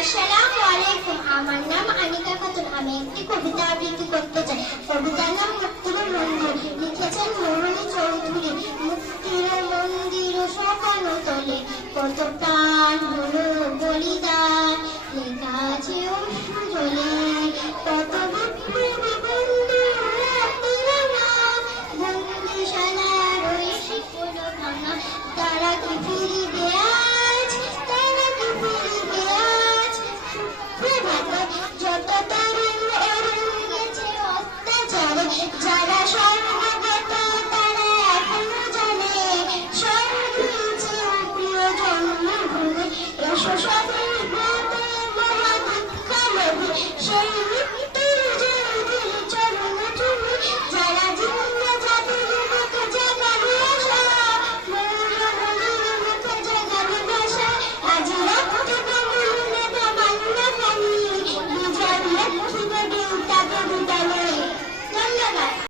আসসালামু আলাইকুম। আমার নাম আনিকা খাতুন। আমি একটি কবিতা আবৃত্তি করতে চাই। কবিতার নাম মুক্তির মন্দির। লিখেছেন মুরলী চৌধুরী। মুক্তির মন্দির সকানো তলে কত প্রাণ হলো